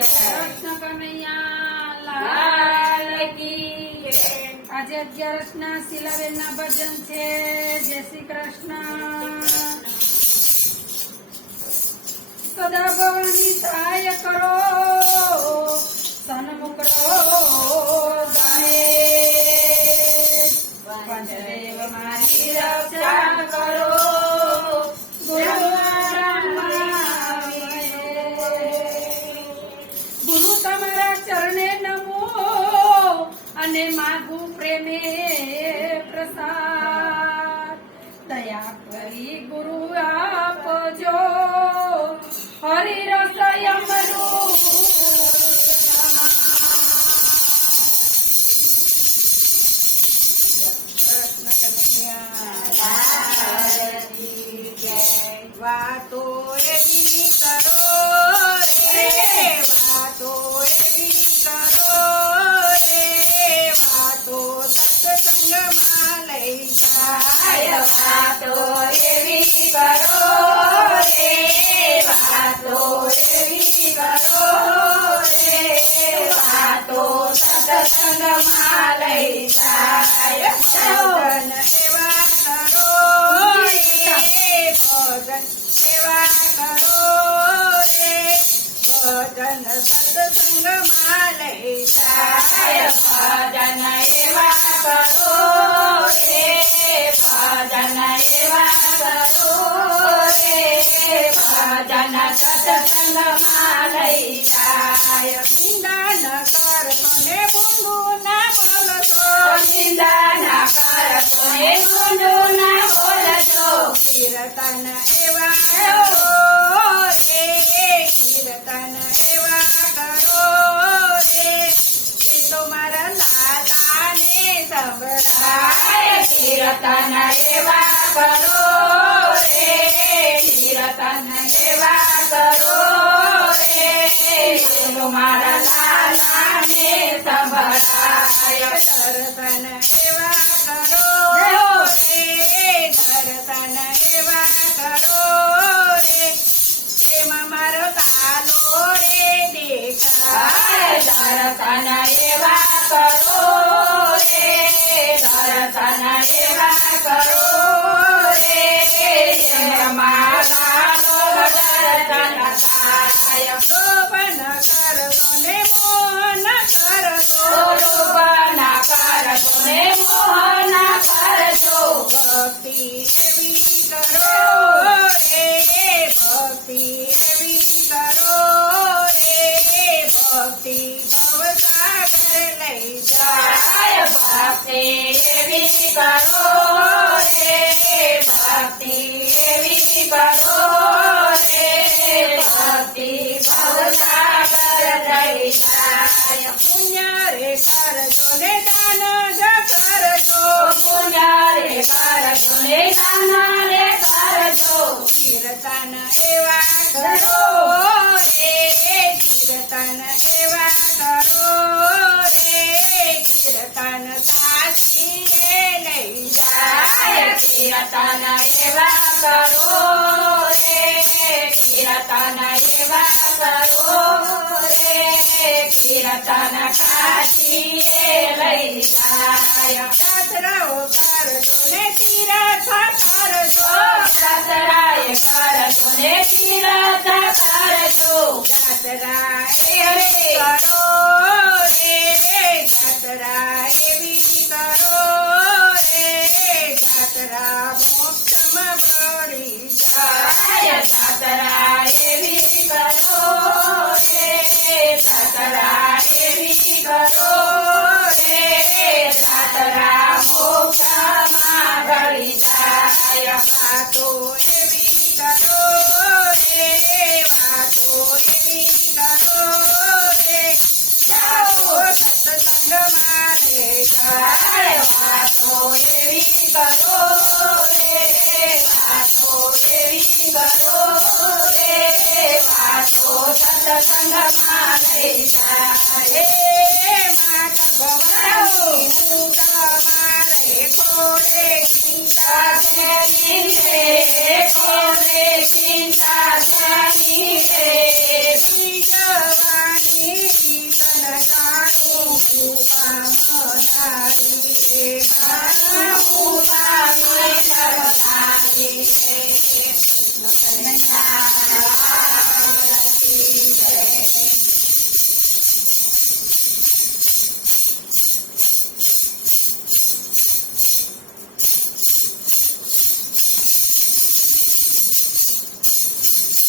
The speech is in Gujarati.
કૃષ્ણ કનૈયા લાલ કી જય। આજે 11 ના શીલાબેન ના ભજન છે। જય શ્રી કૃષ્ણ। સદા ભવાની સહાય કરો, સન્મુખ રહો ગણેશ। પંચદેવ મારી રક્ષા કરો, ગુરુ ગુરુ તમારા ચરણે નમો, અને માગું પ્રેમે પ્રસાદ। દયા કરી ગુરુ આપજો, હરિ રસય અમરું। કૃષ્ણ કનૈયા લાલ કી જય। વાતો એવી કરો રે, વાતો એવી કરો રે, વાતો સત્સંગમાં લઈ જાય। વાતો એવી કરો રે, વાતો એવી કરો રે, વાતો સત્સંગમાં લઈ જાય। ભજન એવા કરો રે, ભજન એવા કરો રે, ભજન સત્સંગમાં લઈ જાય। ભજન એવા કરો રે, ભજન એવા કરો રે, ભજન સત્સંગમાં લઈ જાય। નિંદા ન કરશો ને બુંદુ ના બોલશો, નિંદા ના કરશો ને બુંદુ ના બોલશો। કીર્તન એવા કરો રે, કીર્તન એવા કરો રે, એ તો મારા લાલાને સંભળાય। કીર્તન એવા કરો રે, કીર્તન એવા કરો રે, એ તો મારા લાલાને સંભળાય। દર્શન એવા કરો રે, દર્શન એવા કરો રે, એમાં મારો કાલો રે દેખાય। દર્શન એવા કરો રે, દર્શન એવા કરો રે, એમાં મારા દર્શન થાય। લોભ ન કરશો ને મોહ ન કરશો, લોભ ન કરશો ને મોહ ન કરશો। ભક્તિ એવી કરો રે, ભક્તિ એવી કરો રે, ભક્તિ ભવસાગર લઈ જાય। ભક્તિ એવી કરો રે, ભક્તિ એવી કરો રે, ભક્તિ ભવસાગર લઈ જાય। પુણ્ય રે કરજો ને દાન જ કરજો, પુણ્ય રે કરજો ને દાન રે કરજો। કીર્તન એવા કરો રે, કીર્તન એવા કરો રે, કીર્તન સાચીએ લઈ જાય। કીર્તન એવા કરો રે, કીર્તન એવા કરો રે, કીર્તન સાચીએ લઈ જાય। યાત્રાઓ કરજો ને તીર્થ કરજો, યાત્રાએ કરજો ને તીર્થ કરજો। યાત્રા એવી કરો રે, યાત્રા એવી કરો રે, યાત્રા મોક્ષમાં ભળી જાય। યાત્રા એવી કરો રે, યાત્રા એવી કરો રે, યાત્રા મોક્ષમાં ભળી જાય। વાતો એવી કરો રે, વાતો એવી કરો રે, વાતો સત્સંગમાં લઈ જાય। વાતો એવી કરો રે, વાતો એવી કરો રે, વાતો સત્સંગમાં લઈ જાય। માતા ભવાની હું તમારે ખોડે ચિંતા છે, કોને ચિંતા જાની રે, બીજવાની કી જય